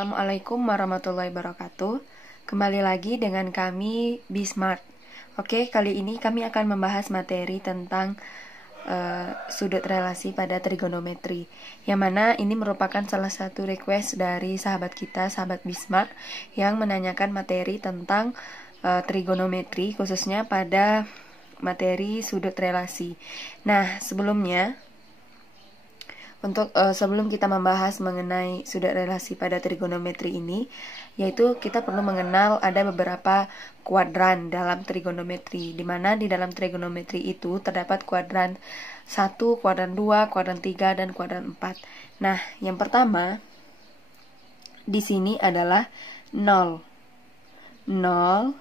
Assalamualaikum warahmatullahi wabarakatuh. Kembali lagi dengan kami Bismart. Oke, kali ini kami akan membahas materi tentang sudut relasi pada trigonometri, yang mana ini merupakan salah satu request dari sahabat kita, sahabat Bismart, yang menanyakan materi tentang trigonometri, khususnya pada materi sudut relasi. Nah, sebelumnya sebelum kita membahas mengenai sudut relasi pada trigonometri ini, yaitu kita perlu mengenal ada beberapa kuadran dalam trigonometri, di mana di dalam trigonometri itu terdapat kuadran 1, kuadran 2, kuadran 3, dan kuadran 4. Nah, yang pertama di sini adalah 0, 0,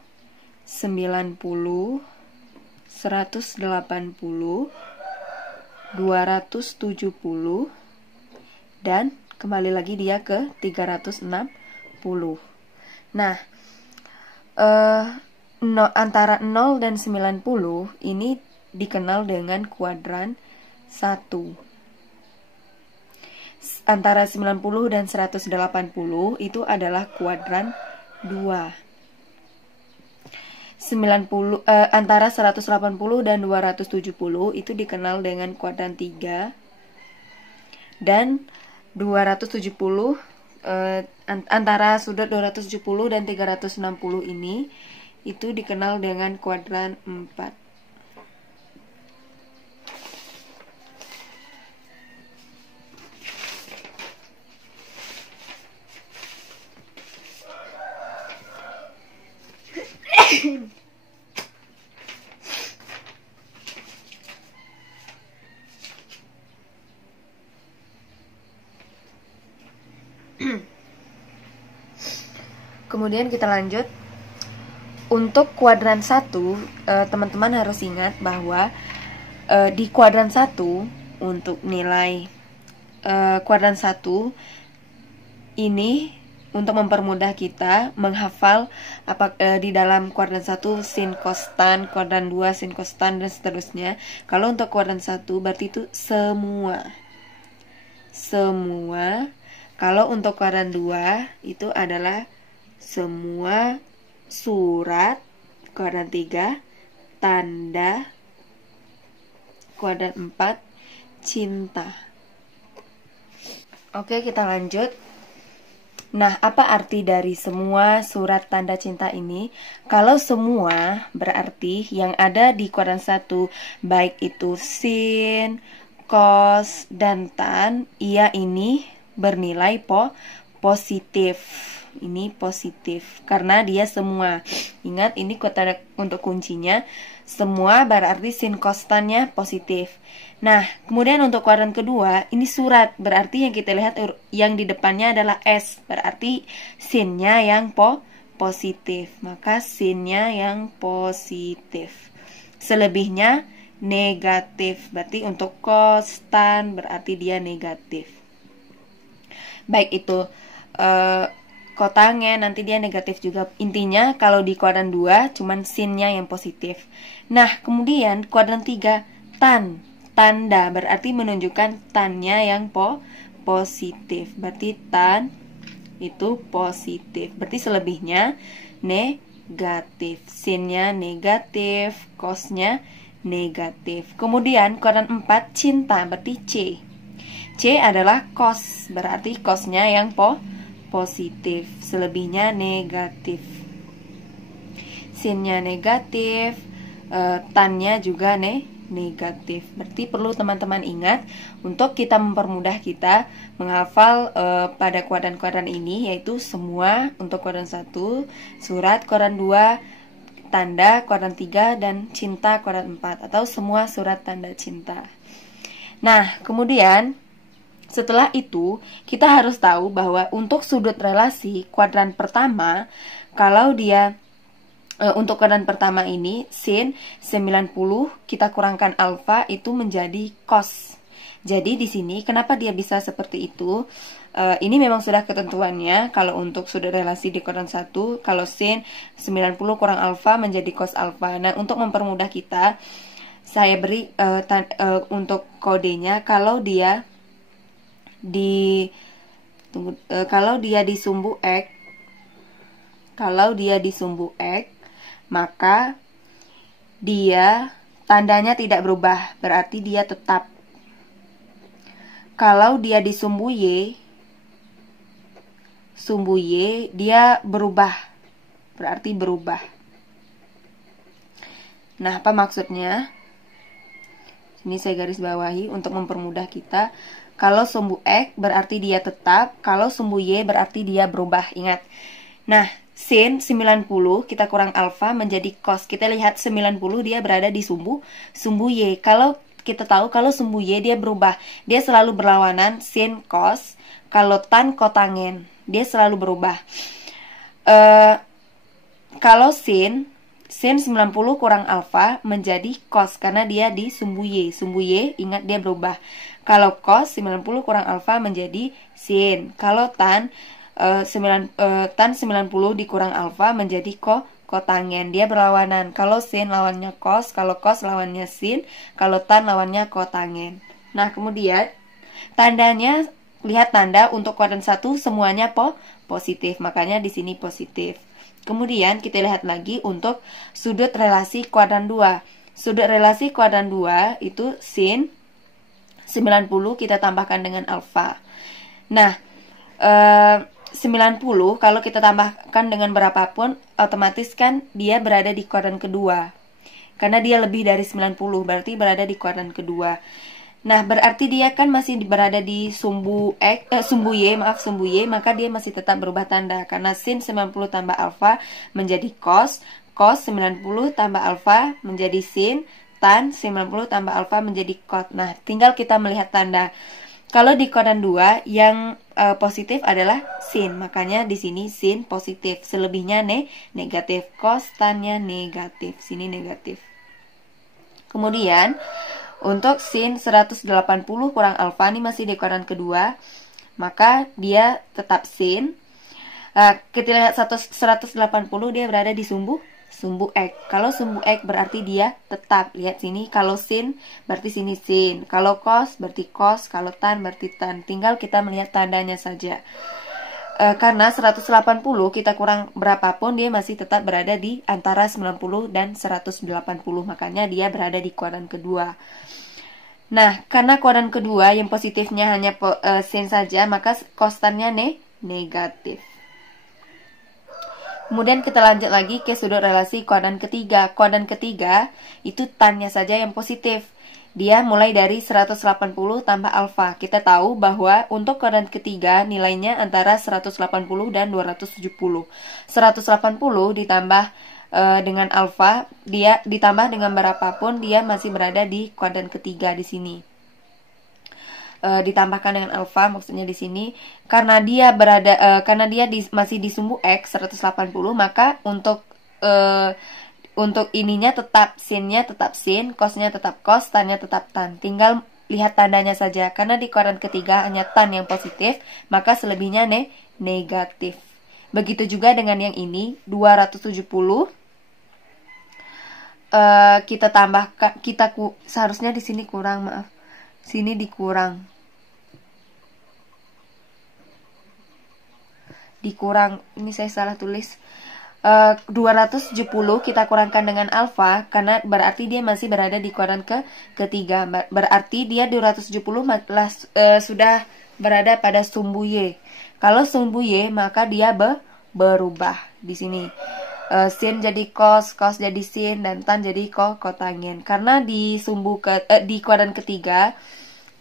90, 180, 270, dan kembali lagi dia ke 360. Nah, antara 0 dan 90 ini dikenal dengan kuadran 1. Antara 90 dan 180 itu adalah kuadran 2. Antara 180 dan 270 itu dikenal dengan kuadran 3, dan 270 antara sudut 270 dan 360 ini itu dikenal dengan kuadran 4. Kemudian kita lanjut. Untuk kuadran 1, teman-teman harus ingat bahwa di kuadran 1 untuk nilai kuadran 1 ini untuk mempermudah kita menghafal di dalam kuadran 1 sin cos tan, kuadran 2 sin cos tan, dan seterusnya. Kalau untuk kuadran 1 berarti itu semua. Kalau untuk kuadran 2 itu adalah semua surat. Kuadran 3 tanda. Kuadran 4 cinta. Oke, kita lanjut. Nah, apa arti dari semua surat tanda cinta ini? Kalau semua berarti yang ada di kuadran 1, baik itu sin, cos, dan tan, ia ini bernilai positif. Ini positif karena dia semua. Ingat, ini untuk kuncinya, semua berarti sin cos tannya positif. Nah, kemudian untuk kuadran kedua, ini surat, berarti yang kita lihat yang di depannya adalah S, berarti sinnya yang positif. Maka sinnya yang positif. Selebihnya negatif, berarti untuk cos tan berarti dia negatif. Baik itu kotangnya nanti dia negatif juga. Intinya kalau di kuadran 2 cuman sinnya yang positif. Nah, kemudian kuadran 3 tanda berarti menunjukkan tannya yang positif. Berarti tan itu positif. Berarti selebihnya negatif. Sinnya negatif, cosnya negatif. Kemudian kuadran 4 cinta berarti C. C adalah cos, berarti cosnya yang positif, selebihnya negatif. Sinnya negatif, tannya juga negatif. Berarti perlu teman-teman ingat untuk kita mempermudah kita menghafal pada kuadran-kuadran ini, yaitu semua untuk kuadran 1, surat kuadran 2, tanda kuadran 3, dan cinta kuadran 4, atau semua surat tanda cinta. Nah, kemudian setelah itu, kita harus tahu bahwa untuk sudut relasi kuadran pertama, kalau dia untuk kuadran pertama ini sin 90 kita kurangkan alfa itu menjadi cos. Jadi di sini kenapa dia bisa seperti itu? Ini memang sudah ketentuannya. Kalau untuk sudut relasi di kuadran 1, kalau sin 90 kurang alfa menjadi cos alfa. Nah, untuk mempermudah kita, saya beri untuk kodenya kalau dia di kalau dia disumbu X, maka dia tandanya tidak berubah, berarti dia tetap. Kalau dia disumbu Y, dia berubah, berarti berubah. Nah, apa maksudnya? Ini saya garis bawahi untuk mempermudah kita. Kalau sumbu X berarti dia tetap, kalau sumbu Y berarti dia berubah. Ingat. Nah, sin 90 kita kurang alfa menjadi cos. Kita lihat 90 dia berada di sumbu Y. Kalau kita tahu kalau sumbu Y dia berubah, dia selalu berlawanan sin cos. Kalau tan kotangen, dia selalu berubah. Kalau sin 90 kurang alfa menjadi cos karena dia di sumbu Y. Sumbu Y ingat dia berubah. Kalau cos 90 kurang alfa menjadi sin. Kalau tan 90 dikurang alfa menjadi kotangen. Dia berlawanan. Kalau sin lawannya cos, kalau cos lawannya sin, kalau tan lawannya kotangen. Nah, kemudian tandanya, lihat tanda untuk kuadran 1 semuanya positif. Makanya di sini positif. Kemudian kita lihat lagi untuk sudut relasi kuadran 2. Sudut relasi kuadran 2 itu sin 90 kita tambahkan dengan alfa. Nah, 90 kalau kita tambahkan dengan berapapun, otomatis kan dia berada di kuadran kedua. Karena dia lebih dari 90, berarti berada di kuadran kedua. Nah, berarti dia kan masih berada di sumbu Y, maka dia masih tetap berubah tanda. Karena sin 90 tambah alfa menjadi cos 90 tambah alfa menjadi sin, tan 90 tambah alfa menjadi cot. Nah, tinggal kita melihat tanda. Kalau di kuadran 2 yang positif adalah sin, makanya di sini sin positif. Selebihnya negatif, cos tannya negatif, sini negatif. Kemudian untuk sin 180 kurang alfa ini masih di kuadran kedua, maka dia tetap sin. Kita lihat 180 dia berada di sumbu X. Kalau sumbu X berarti dia tetap. Lihat sini, kalau sin berarti sini sin. Kalau cos berarti cos, kalau tan berarti tan. Tinggal kita melihat tandanya saja. Karena 180 kita kurang berapapun dia masih tetap berada di antara 90 dan 180. Makanya dia berada di kuadran kedua. Nah, karena kuadran kedua yang positifnya hanya sin saja, maka kostannya negatif. Kemudian kita lanjut lagi ke sudut relasi kuadran ketiga. Kuadran ketiga itu tannya saja yang positif. Dia mulai dari 180 tambah alfa. Kita tahu bahwa untuk kuadran ketiga nilainya antara 180 dan 270. 180 ditambah dengan alfa, dia ditambah dengan berapapun dia masih berada di kuadran ketiga di sini. Ditambahkan dengan alfa maksudnya di sini karena dia berada masih di sumbu X 180, maka untuk ininya tetap, sinnya tetap sin, cosnya tetap cos, tannya tetap tan. Tinggal lihat tandanya saja. Karena di kuadran ketiga hanya tan yang positif, maka selebihnya negatif. Begitu juga dengan yang ini, 270. Kita tambahkan, seharusnya di sini kurang, maaf. Sini dikurang. Ini saya salah tulis. 270 kita kurangkan dengan alfa karena berarti dia masih berada di kuadran ketiga. Berarti dia 270 sudah berada pada sumbu Y. Kalau sumbu Y maka dia berubah di sini. Sin jadi cos, cos jadi sin, dan tan jadi kotangen. Karena di di kuadran ketiga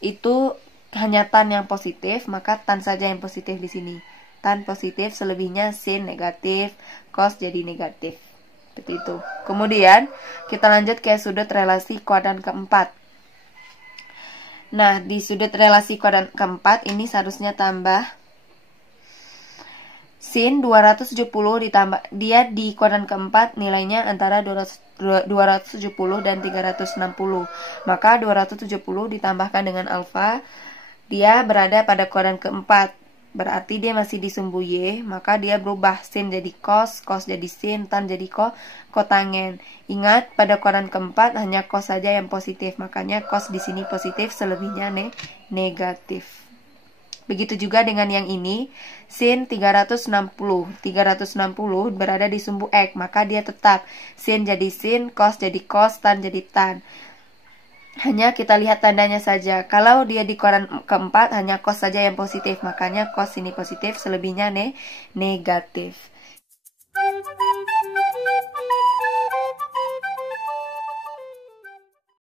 itu hanya tan yang positif, maka tan saja yang positif di sini. Tan positif, selebihnya sin negatif, cos jadi negatif. Seperti itu. Kemudian kita lanjut ke sudut relasi kuadran keempat. Nah, di sudut relasi kuadran keempat ini seharusnya tambah sin 270 ditambah, dia di kuadran keempat nilainya antara 270 dan 360. Maka 270 ditambahkan dengan alfa, dia berada pada kuadran keempat. Berarti dia masih di sumbu Y, maka dia berubah, sin jadi cos, cos jadi sin, tan jadi kotangen. Ingat, pada kuadran keempat hanya cos saja yang positif, makanya cos di sini positif, selebihnya negatif. Begitu juga dengan yang ini, sin 360. 360 berada di sumbu X, maka dia tetap. Sin jadi sin, cos jadi cos, tan jadi tan. Hanya kita lihat tandanya saja. Kalau dia di kuadran keempat, hanya cos saja yang positif. Makanya cos ini positif, selebihnya negatif.